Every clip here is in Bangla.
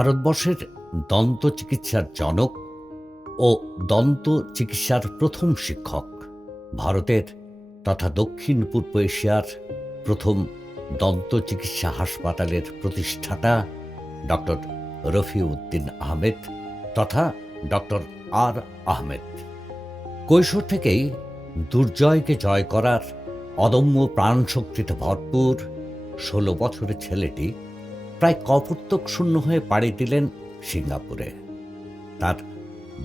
ভারতবর্ষের দন্ত চিকিৎসার জনক ও দন্ত চিকিৎসার প্রথম শিক্ষক, ভারতের তথা দক্ষিণ পূর্ব এশিয়ার প্রথম দন্ত চিকিৎসা হাসপাতালের প্রতিষ্ঠাতা ডক্টর রফিউদ্দিন আহমেদ তথা ডক্টর আর আহমেদ। কৈশোর থেকেই দুর্জয়কে জয় করার অদম্য প্রাণশক্তিতে ভরপুর ১৬ বছরের ছেলেটি প্রায় কপর্তক শূন্য হয়ে পাড়ি দিলেন সিঙ্গাপুরে। তার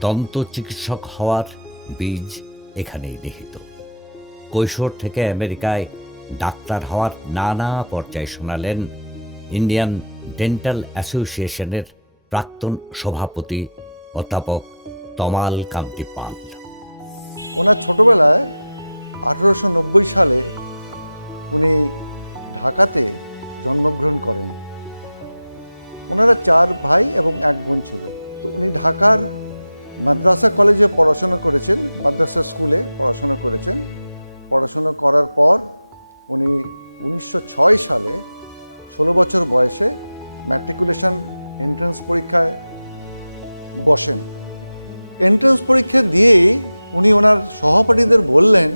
দন্ত চিকিৎসক হওয়ার বীজ এখানেই নিহিত। কৈশোর থেকে আমেরিকায় ডাক্তার হওয়ার নানা পর্যায়ে শোনালেন ইন্ডিয়ান ডেন্টাল অ্যাসোসিয়েশনের প্রাক্তন সভাপতি অধ্যাপক তমাল কান্তি পাল। ওনার ছোটবেলায় 1890 সালে উনি ঢাকাতে জন্মগ্রহণ করেন। ওনারা 4 ভাই এবং 1 বোন ছিল। তো উনি ঢাকার মাদ্রাসা কলেজে পড়াশোনা করেছেন, মাদ্রাসা স্কুলে পড়াশোনা করেছেন। পড়াশোনা করার পর উনি 1906 সালে 16 বছর বয়সে ম্যাট্রিকুলেশন এন্ট্রান্স পরীক্ষায় বসেন। এন্ট্রান্স পরীক্ষা দিয়েই উনি ওনার সহপাঠীদের বললেন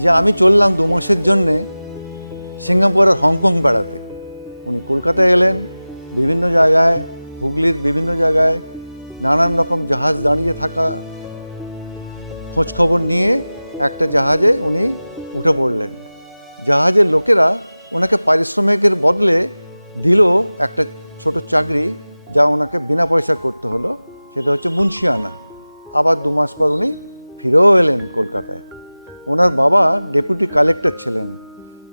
যে আমি চললাম 2 মাসের জন্যে সিঙ্গাপুর আর হংকং বেড়াতে। উনি কলকাতায় এলেন, বিভিন্ন জায়গায়, হুগলির বিভিন্ন জায়গায় নানান রকম জাহাজ দাঁড়িয়ে থাকা খোঁজখবর নিয়ে একটা জাহাজে উনি উঠে পড়লেন। জাহাজের লোকেরা ওনাকে পারিশ্রমিকের বদলে দিল একটা ছোট চাকরি, যা ওনাকে বিনা পয়সা করতে হলো, সেটা হচ্ছে মুন্সিয়ানা। আবার 2 মাস পর উনি ফিরেও এলেন কলকাতায়। ওনার বাবা ডেপুটি কালেক্টর ছিলেন।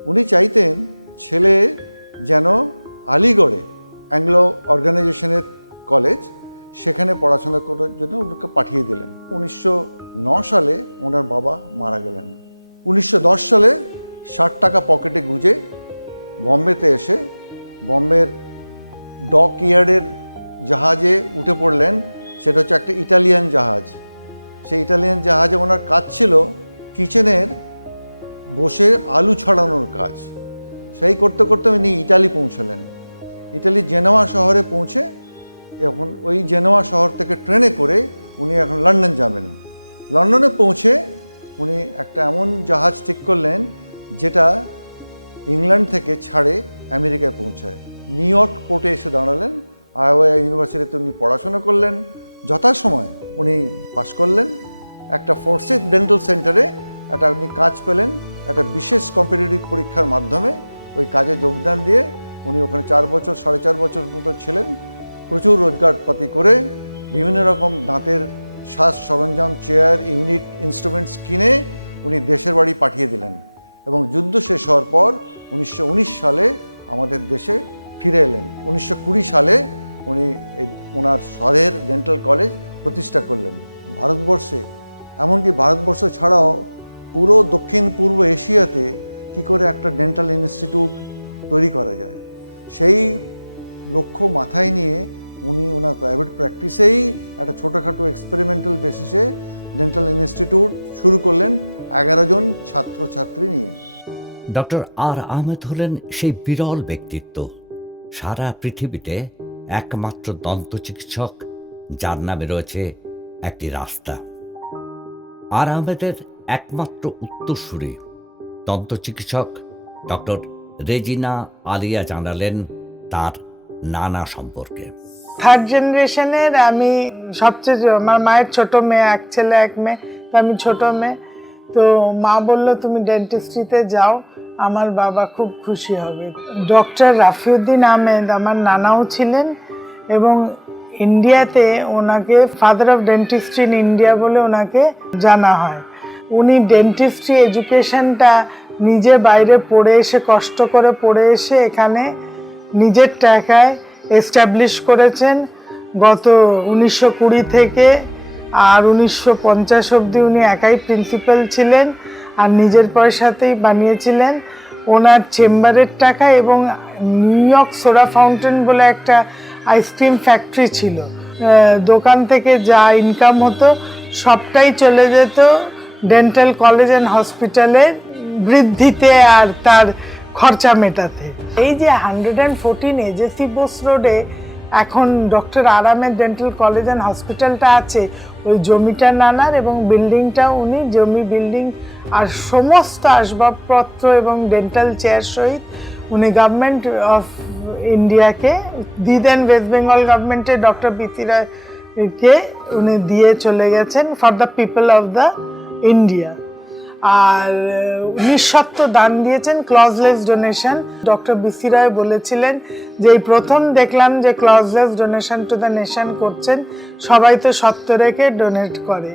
উনি চাইতেন ছেলে যেন আলিগড়ে অ্যাংলো অর্গানাইজেশনের কলেজ, সেখানে পড়াশোনা করার জন্য ওনাকে পাঠিয়ে দিলেন। 1909 সালে ওনার বাবা মারা গেলেন। 1910 সালে 60 টাকা পকেটে গুঁজে বম্বেতে এসে বম্বের ডক ইয়ার্ডের জাহাজে উঠে পড়লেন। সেটা হচ্ছে একটা ইটালিয়ান জাহাজ। সেই ইটালিয়ান জাহাজে ওনার কাজ ছিল কিচেনের বসে আলু ছড়ানোর কাজ। সেই করতে করতে উনি ইটালি পৌঁছলেন। ইটালি জেনোয়া শহরে পৌঁছে এখন ওই জেনোয়া শহর থেকে ট্রেনে করে উনি এখন লন্ডন যাবেন। লন্ডনে পৌঁছে উনি একটা এমন জাহাজ ঠিক করলেন যেটা ইংল্যান্ড থেকে ছাড়ে আমেরিকায় পৌঁছায়। নিউ ইয়র্ক পোর্টে এসে দাঁড়ালেন। আয়োয়া ইউনিভার্সিটিতে উনি পড়াশোনা করলেন। যথাসময়ে উনি পাশ করলেন। একটা ফোর্সিস ডেন্টাল সেন্টারে উনি কাজ পেলেন একটা বিশেষ কম্পিটিটিভ পরীক্ষার মাধ্যমে। ওই কাজে যোগদান দিয়ে উনি ওখানে 4 বছর 4.5 বছর মতো ছিলেন। প্রচুর রোজগারপাতি করে বিভিন্ন রকম দাঁতের শ্বাস সরঞ্জাম, চেয়ার, ইউনিট, ইনস্ট্রুমেন্টস কিনে উনি দেশের বাড়ি পাঠিয়ে দিলেন। এবং যুদ্ধ শেষ হওয়ার পর 1919 সালে আমাদের দেশে ফিরে এলেন। 1920 সালে উনি ওনার স্বদেশ ডেন্টাল কলেজ প্রতিষ্ঠা করলেন ভারতবর্ষে। এমনকি ভারতবর্ষ ছাড়াও পুরো দক্ষিণ পূর্ব এশিয়াতে কি করে একটা ডেন্টাল ইনস্টিটিউট তৈরি করা যায়, সেই লক্ষ্য মাথায় নিয়ে উনি ওনার প্রাইভেট প্র্যাকটিসেই একটা ছোটোখাটো এক্সপেরিমেন্টাল বেসিসে ডেন্টাল ইনস্টিটিউট শুরু করলেন 11 জন ছাত্রছাত্রী নিয়ে। ডক্টর আর আহমেদ হলেন সেই বিরল ব্যক্তিত্ব, সারা পৃথিবীতে একমাত্র দন্ত চিকিৎসক যার নামে রয়েছে একটি রাস্তা। আর আহমেদের একমাত্র উত্তরসূরি দন্ত চিকিৎসক ডক্টর রেজিনা আলিয়া জানালেন তার নানা সম্পর্কে। 3rd জেনারেশনের আমি সবচেয়ে, আমার মায়ের ছোট মেয়ে, 1 ছেলে 1 মেয়ে, তো আমি ছোট মেয়ে। তো মা বলল তুমি ডেন্টিস্ট্রিতে যাও, আমার বাবা খুব খুশি হবে। ডক্টর রফিউদ্দিন আহমেদ আমার নানাও ছিলেন এবং ইন্ডিয়াতে ওনাকে father of dentistry in India বলে ওনাকে জানা হয়। উনি ডেন্টিস্ট্রি এডুকেশনটা নিজে বাইরে পড়ে এসে, কষ্ট করে পড়ে এসে এখানে নিজের টাকায় এস্টাবলিশ করেছেন। গত 1920 থেকে আর 1950 অবধি উনি একাই প্রিন্সিপাল ছিলেন আর নিজের পয়সাতেই বানিয়েছিলেন। ওনার চেম্বারের টাকা এবং নিউ ইয়র্ক সোডা ফাউন্টেন বলে একটা আইসক্রিম ফ্যাক্টরি ছিল, দোকান থেকে যা ইনকাম হতো সবটাই চলে যেত ডেন্টাল কলেজ অ্যান্ড হসপিটালের বৃদ্ধিতে আর তার খরচা মেটাতে। এই যে 114 এজেসি বোস রোডে এখন ডক্টর আরামের ডেন্টাল কলেজ অ্যান্ড হসপিটালটা আছে ওই জমিটা নানার, এবং বিল্ডিংটা উনি বিল্ডিং আর সমস্ত আসবাবপত্র এবং ডেন্টাল চেয়ার সহিত উনি গভর্নমেন্ট অফ ইন্ডিয়াকে দিদেন, ওয়েস্ট বেঙ্গল গভর্নমেন্টে ডক্টর পিসি রায়কে উনি দিয়ে চলে গেছেন for the people of the India. আর নিঃশর্ত দান দিয়েছেন, clauseless donation. Doctor BC Roy বলেছিলেন যে এই প্রথম দেখলাম যে clauseless donation to the nation করছেন, সবাই তো সত্য রেখে ডোনেট করে।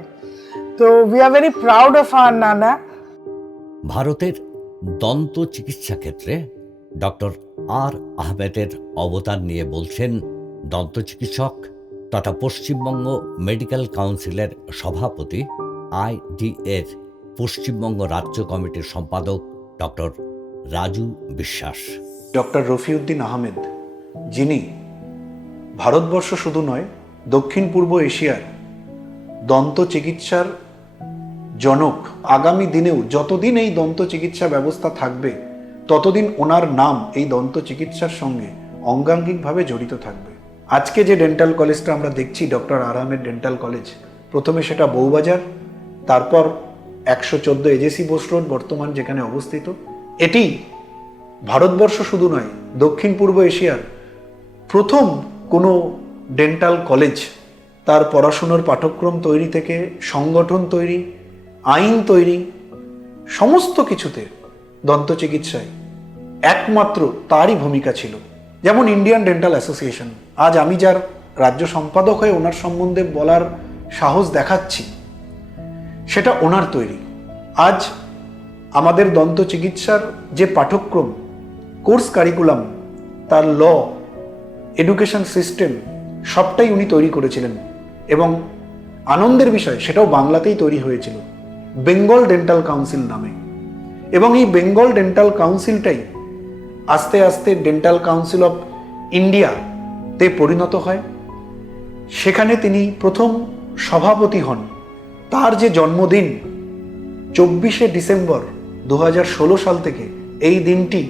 তো we are very proud of our নানা। ভারতের দন্ত চিকিৎসা ক্ষেত্রে ডক্টর আর আহমেদের অবদান নিয়ে বলছেন দন্ত চিকিৎসক তথা পশ্চিমবঙ্গ মেডিকেল কাউন্সিলের সভাপতি, আইডিএর পশ্চিমবঙ্গ রাজ্য কমিটির সম্পাদক ডক্টর রাজু বিশ্বাস। ডক্টর রফিউদ্দিন আহমেদ, যিনি ভারতবর্ষ শুধু নয়, দক্ষিণ পূর্ব এশিয়ার দন্ত চিকিৎসার জনক। আগামী দিনেও যতদিন এই দন্ত চিকিৎসা ব্যবস্থা থাকবে ততদিন ওনার নাম এই দন্ত চিকিৎসার সঙ্গে অঙ্গাঙ্গিকভাবে জড়িত থাকবে। আজকে যে ডেন্টাল কলেজটা আমরা দেখছি, ডক্টর আর আহমেদ ডেন্টাল কলেজ, প্রথমে সেটা বউবাজার, তারপর 114 এজেসি বোস রোড বর্তমান যেখানে অবস্থিত। এটি ভারতবর্ষ শুধু নয়, দক্ষিণ পূর্ব এশিয়ার প্রথম কোনো ডেন্টাল কলেজ। তার পড়াশুনোর পাঠ্যক্রম তৈরি থেকে সংগঠন তৈরি, আইন তৈরি, সমস্ত কিছুতে দন্ত চিকিৎসায় একমাত্র তারই ভূমিকা ছিল। যেমন ইন্ডিয়ান ডেন্টাল অ্যাসোসিয়েশন, আজ আমি যার রাজ্য সম্পাদক হয়ে ওনার সম্বন্ধে বলার সাহস দেখাচ্ছি, সেটা ওনার তৈরি। আজ আমাদের দন্ত চিকিৎসার যে পাঠ্যক্রম, কোর্স কারিকুলাম, তার ল, এডুকেশন সিস্টেম সবটাই উনি তৈরি করেছিলেন। এবং আনন্দের বিষয়, সেটাও বাংলাতেই তৈরি হয়েছিল বেঙ্গল ডেন্টাল কাউন্সিল নামে। এবং এই বেঙ্গল ডেন্টাল কাউন্সিলটাই আস্তে আস্তে ডেন্টাল কাউন্সিল অফ ইন্ডিয়াতে পরিণত হয়। সেখানে তিনি প্রথম সভাপতি হন। তার যে জন্মদিন 24শে ডিসেম্বর 2016 সাল থেকে এই দিনটি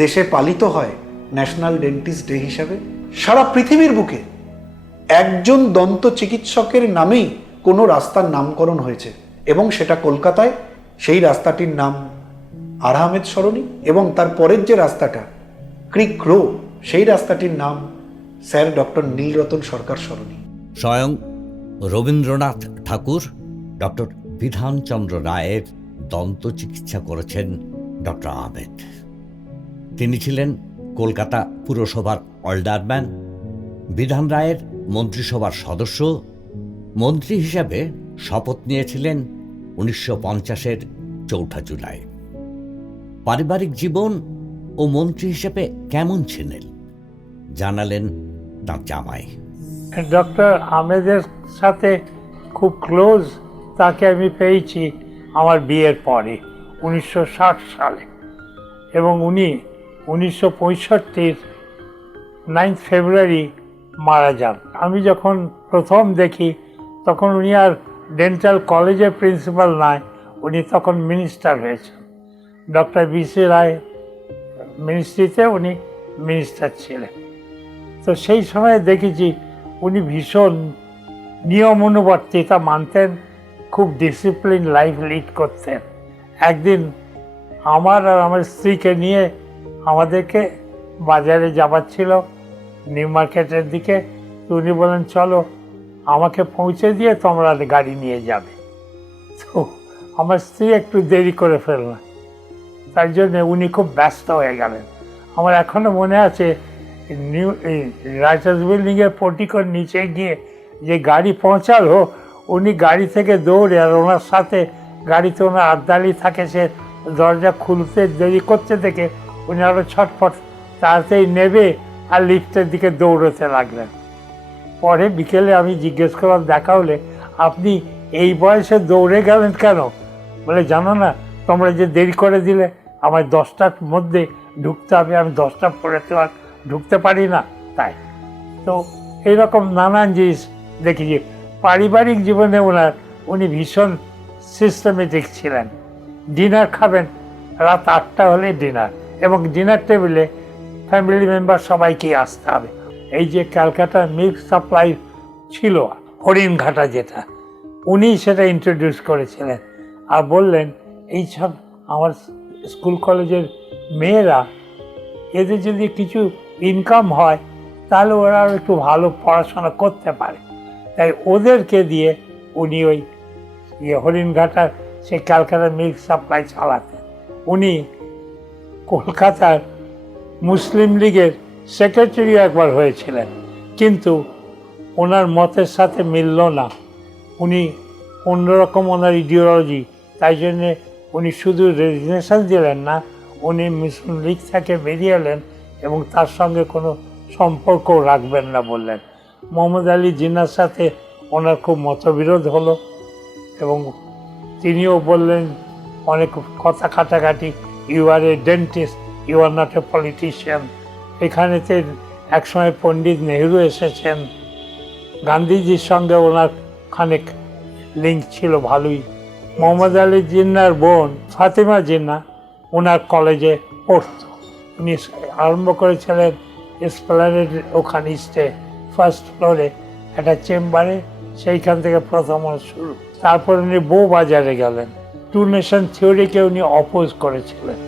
দেশে পালিত হয় ন্যাশনাল ডেন্টিস্ট ডে হিসাবে। সারা পৃথিবীর বুকে একজন দন্ত চিকিৎসকের নামেই কোনো রাস্তার নামকরণ হয়েছে, এবং সেটা কলকাতায়। সেই রাস্তাটির নাম আর আহমেদ সরণি, এবং তার পরের যে রাস্তাটা ক্রিক রো, সেই রাস্তাটির নাম স্যার ডক্টর নীলরতন সরকার সরণি। স্বয়ং রবীন্দ্রনাথ ঠাকুর, ডক্টর বিধানচন্দ্র রায়ের দন্ত চিকিৎসা করেছেন ডক্টর আহমেদ। তিনি ছিলেন কলকাতা পুরসভার অলডারম্যান, বিধান রায়ের মন্ত্রিসভার সদস্য। মন্ত্রী হিসাবে শপথ নিয়েছিলেন 1950-এর 4 জুলাই। পারিবারিক জীবন ও মন্ত্রী হিসেবে কেমন ছিলেন জানালেন তার জামাই। ডক্টর আহমেদের সাথে খুব ক্লোজ তাকে আমি পেয়েছি আমার বিয়ের পরে 1960 সালে, এবং উনি 1965-র 9 ফেব্রুয়ারি মারা যান। আমি যখন প্রথম দেখি তখন উনি আর ডেন্টাল কলেজের প্রিন্সিপাল নয়, উনি তখন মিনিস্টার হয়েছেন। ডক্টর বিসি রায় মিনিস্ট্রিতে উনি মিনিস্টার ছিলেন। তো সেই সময় দেখেছি উনি ভীষণ নিয়ম অনুবর্তিতা মানতেন, খুব ডিসিপ্লিন লাইফ লিড করতেন। একদিন আমার আর আমার স্ত্রীকে নিয়ে আমাদেরকে বাজারে যাবার ছিল, নিউ মার্কেটের দিকে। তো উনি বলেন, চলো আমাকে পৌঁছে দিয়ে তোমরা গাড়ি নিয়ে যাবে। তো আমার স্ত্রী একটু দেরি করে ফেললেন, তার জন্য উনি খুব ব্যস্ত হয়ে গেলেন। আমার এখনও মনে আছে নিউ রাইটার্স বিল্ডিংয়ের পটিকর নিচে গিয়ে যে গাড়ি পৌঁছালো, উনি গাড়ি থেকে দৌড়ে, আর ওনার সাথে গাড়িতে ওনার আবদালি থাকে, সে দরজা খুলতে দেরি করতে দেখে উনি আরও ছটফট তাড়াতাড়ি নেবে আর লিফটের দিকে দৌড়তে লাগলেন। পরে বিকেলে আমি জিজ্ঞেস করলাম, দেখা হলে, আপনি এই বয়সে দৌড়ে গেলেন কেন? বলে, জানো না তোমরা যে দেরি করে দিলে, আমার 10টার মধ্যে ঢুকতে হবে, আমি 10টা পরে তো আর ঢুকতে পারি না। তাই তো এইরকম নানান জিনিস দেখেছি। পারিবারিক জীবনে উনি ভীষণ সিস্টেমেটিক ছিলেন। ডিনার খাবেন, রাত 8টা হলে ডিনার, এবং ডিনার টেবিলে ফ্যামিলি মেম্বার সবাইকেই আসতে হবে। এই যে ক্যালকাটা মিল্ক সাপ্লাই ছিল হরিণঘাটা যেটা, উনি সেটা ইন্ট্রোডিউস করেছিলেন আর বললেন এইসব আমার স্কুল কলেজের মেয়েরা, এদের যদি কিছু ইনকাম হয় তাহলে ওরা আরো একটু ভালো পড়াশোনা করতে পারে। তাই ওদেরকে দিয়ে উনি ওই হরিণঘাটার সেই ক্যালকাটা মিল্ক সাপ্লাই চালাতেন। উনি কলকাতার মুসলিম লীগের সেক্রেটারি একবার হয়েছিলেন, কিন্তু ওনার মতের সাথে মিলল না। উনি অন্যরকম ওনার ইডিওলজি, তাই জন্যে উনি শুধু রেজিগনেশন দিলেন না, উনি মুসলিম লীগ থেকে বেরিয়ে এলেন এবং তার সঙ্গে কোনো সম্পর্কও রাখবেন না বললেন। মোহাম্মদ আলী জিন্নার সাথে ওনার খুব মতবিরোধ হলো এবং তিনিও বললেন অনেক কথা কাটাকাটি, you are a dentist, you are not a politician. এখানেতে একসময় পণ্ডিত নেহরু এসেছেন, গান্ধীজির সঙ্গে ওনার খানিক লিঙ্ক ছিল ভালোই। মোহাম্মদ আলী জিন্নার বোন ফাতেমা জিন্না ওনার কলেজে পড়ত। উনি আরম্ভ করেছিলেন এসপ্ল্যানেড ওখানে ফার্স্ট ফ্লোরে একটা চেম্বারে, সেইখান থেকে প্রথম শুরু। তারপর উনি বউ বাজারে গেলেন, টু নেশন থিওরিকে উনি অপোজ করেছিলেন।